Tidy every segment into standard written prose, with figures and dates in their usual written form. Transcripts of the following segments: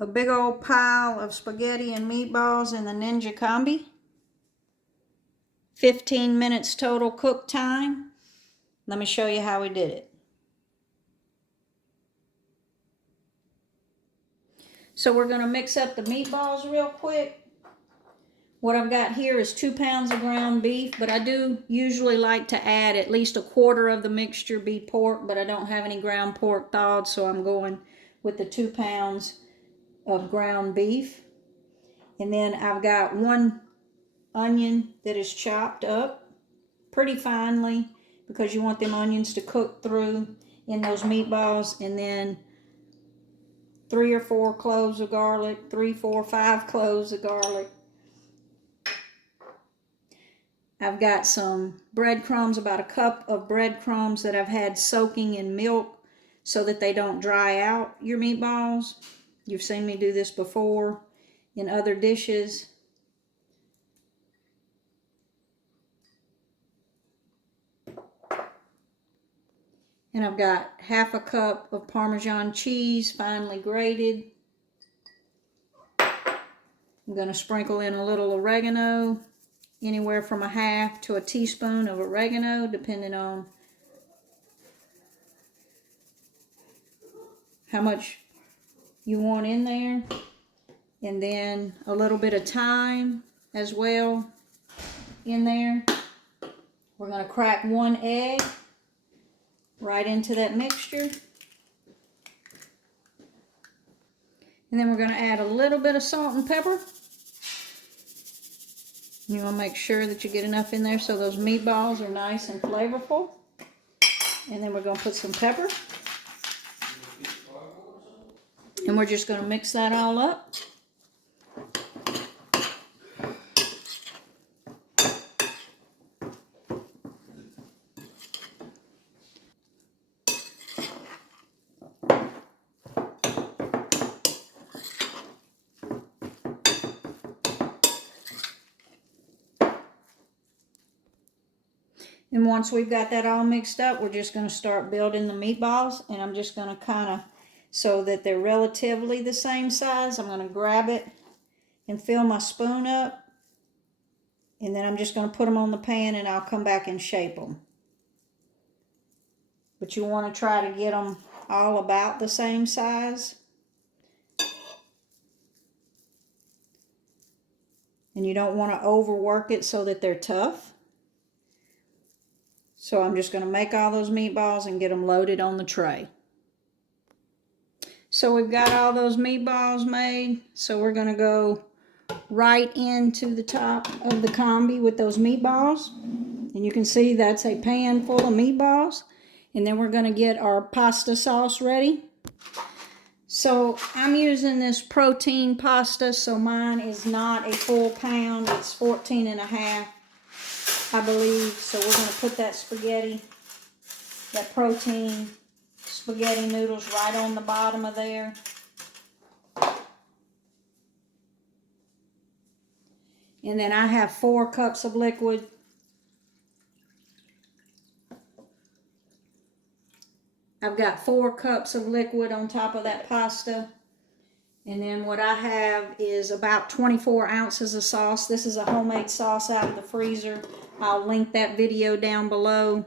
a big old pile of spaghetti and meatballs in the Ninja Combi. 15 minutes total cook time. Let me show you how we did it. So we're going to mix up the meatballs real quick. What I've got here is 2 pounds of ground beef, but I do usually like to add at least a quarter of the mixture be pork, but I don't have any ground pork thawed, so I'm going with the 2 pounds of ground beef. And then I've got 1 onion that is chopped up pretty finely because you want them onions to cook through in those meatballs. And then 3 or 4 cloves of garlic, 3, 4, 5 cloves of garlic. I've got some breadcrumbs, about a cup of breadcrumbs that I've had soaking in milk so that they don't dry out your meatballs. You've seen me do this before in other dishes. And I've got half a cup of Parmesan cheese, finely grated. I'm going to sprinkle in a little oregano, anywhere from a half to a teaspoon of oregano, depending on how much you want in there. And then a little bit of thyme as well in there. We're going to crack 1 egg right into that mixture. And then we're going to add a little bit of salt and pepper. You want to make sure that you get enough in there so those meatballs are nice and flavorful. And then we're going to put some pepper. And we're just going to mix that all up. And once we've got that all mixed up, we're just going to start building the meatballs. And I'm just going to kind of, so that they're relatively the same size, I'm going to grab it and fill my spoon up. And then I'm just going to put them on the pan and I'll come back and shape them. But you want to try to get them all about the same size. And you don't want to overwork it so that they're tough. So I'm just going to make all those meatballs and get them loaded on the tray. So we've got all those meatballs made. So we're going to go right into the top of the combi with those meatballs. And you can see that's a pan full of meatballs. And then we're going to get our pasta sauce ready. So I'm using this protein pasta, so mine is not a full pound. It's 14.5, I believe. So we're going to put that spaghetti, that protein spaghetti noodles right on the bottom of there. And then I have 4 cups of liquid. I've got 4 cups of liquid on top of that pasta. And then what I have is about 24 ounces of sauce. This is a homemade sauce out of the freezer. I'll link that video down below.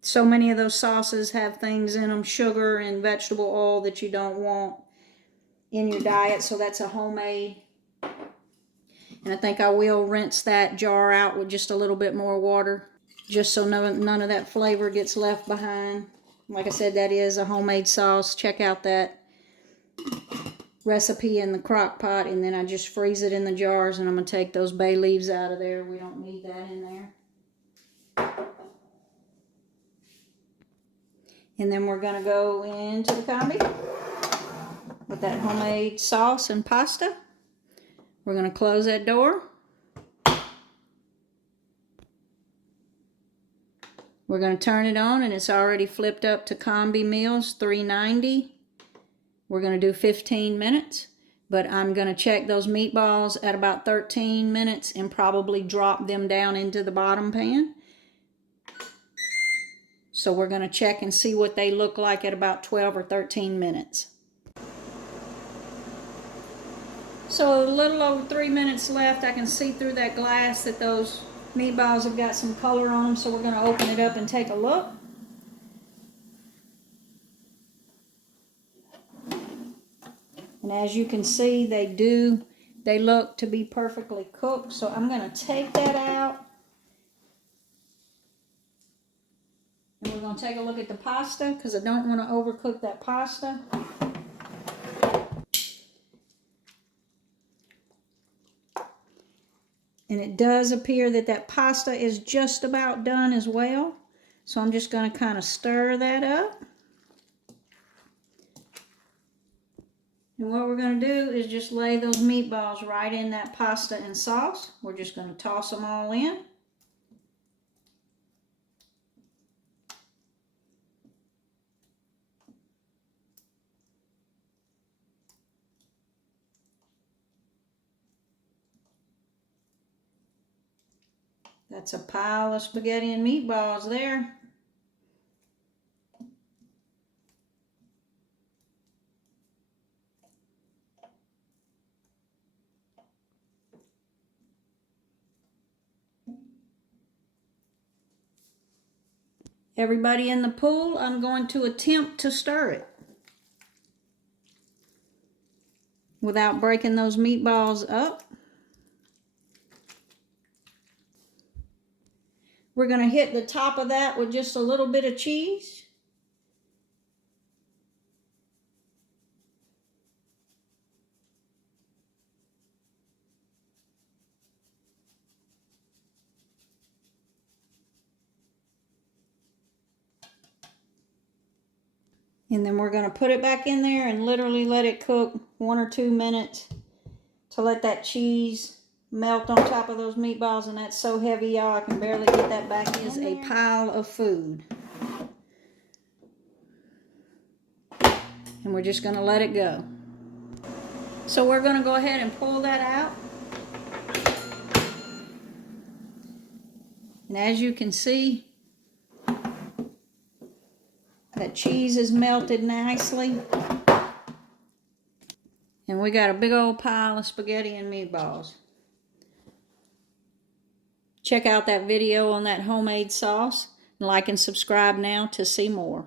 So many of those sauces have things in them, sugar and vegetable oil that you don't want in your diet. So that's a homemade. And I think I will rinse that jar out with just a little bit more water, just so none of that flavor gets left behind. Like I said, that is a homemade sauce. Check out that recipe in the crock pot, and then I just freeze it in the jars, and I'm going to take those bay leaves out of there. We don't need that in there. And then we're going to go into the combi with that homemade sauce and pasta. We're going to close that door. We're going to turn it on, and it's already flipped up to Combi Meals 390. We're going to do 15 minutes, but I'm going to check those meatballs at about 13 minutes and probably drop them down into the bottom pan. So we're going to check and see what they look like at about 12 or 13 minutes. So a little over 3 minutes left. I can see through that glass that those meatballs have got some color on them, so we're going to open it up and take a look. And as you can see, they look to be perfectly cooked. So I'm going to take that out. And we're going to take a look at the pasta because I don't want to overcook that pasta. And it does appear that that pasta is just about done as well. So I'm just going to kind of stir that up. And what we're going to do is just lay those meatballs right in that pasta and sauce. We're just going to toss them all in. That's a pile of spaghetti and meatballs there. Everybody in the pool, I'm going to attempt to stir it without breaking those meatballs up. We're going to hit the top of that with just a little bit of cheese. And then we're going to put it back in there and literally let it cook 1 or 2 minutes to let that cheese melt on top of those meatballs. And that's so heavy, y'all, I can barely get that back in. Is a pile of food. And we're just going to let it go. So we're going to go ahead and pull that out. And as you can see, that cheese is melted nicely. And we got a big old pile of spaghetti and meatballs. Check out that video on that homemade sauce. Like and subscribe now to see more.